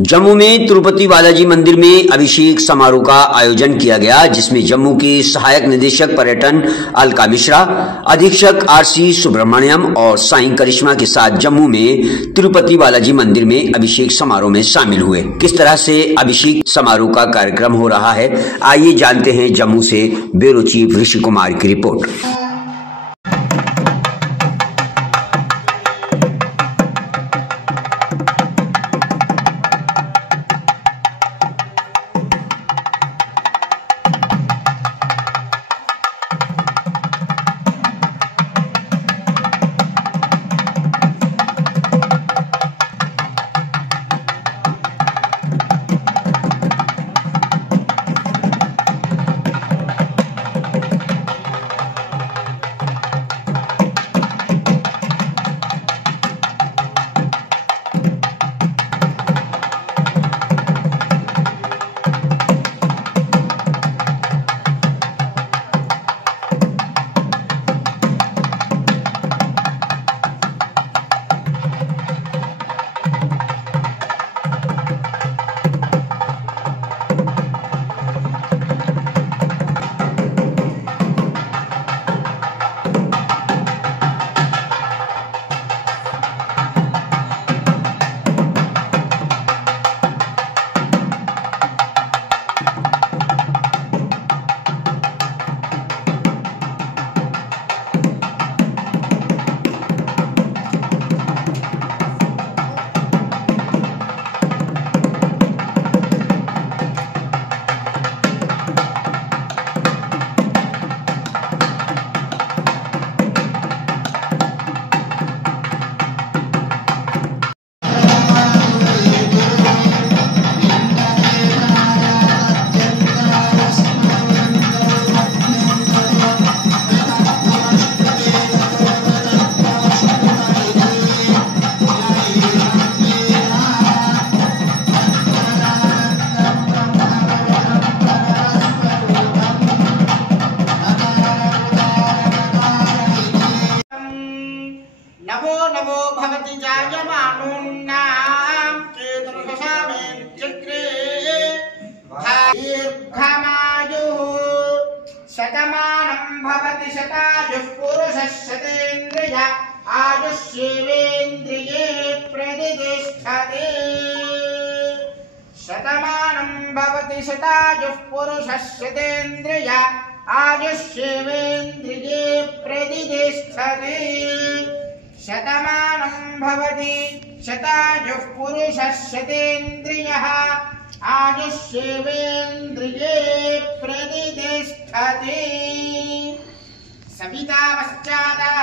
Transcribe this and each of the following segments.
जम्मू में तिरुपति बालाजी मंदिर में अभिषेक समारोह का आयोजन किया गया, जिसमें जम्मू की सहायक निदेशक पर्यटन अलका मिश्रा, अधीक्षक आरसी सुब्रमण्यम और साईं करिश्मा के साथ जम्मू में तिरुपति बालाजी मंदिर में अभिषेक समारोह में शामिल हुए। किस तरह से अभिषेक समारोह का कार्यक्रम हो रहा है, आइए जानते हैं जम्मू से ब्यूरो चीफ ऋषि कुमार की रिपोर्ट। नमो नमो भवति जायमानोन्नाम केतुर्षशामे चक्रे दीर्घमायुः शतमानं भवति शतायुः पुरुषः शतेन्द्रिय आयुष्येवेन्द्रिये प्रतिष्ठते। शतमानं भवति शतायुः पुरुषः शतेन्द्रिय आयुष्येवेन्द्रिये प्रतिष्ठते। शतमानं भवति शतायुः पुरुषः शतेन्द्रियः आयुष्येवेन्द्रिये प्रतिष्ठते। सविता पश्चातः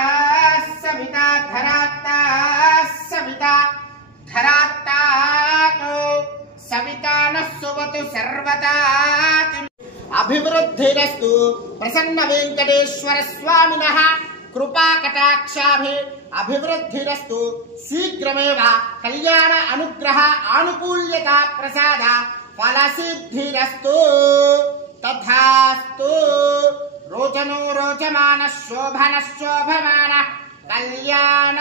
सविता धरात्तः सविता धरात्तः सविता नः सुवतु सर्वदा। अभिवृद्धिरस्तु प्रसन्न वेंकटेश्वर स्वामिनः कृपा कटाक्षाभि अभिवृद्धिरस्तु। शीघ्रमेव कल्याण अनुग्रह आनुकूल्यता प्रसाद फलसिद्धिरस्तु तथास्तु। रोचनो रोचमान शोभन शोभमान कल्याण।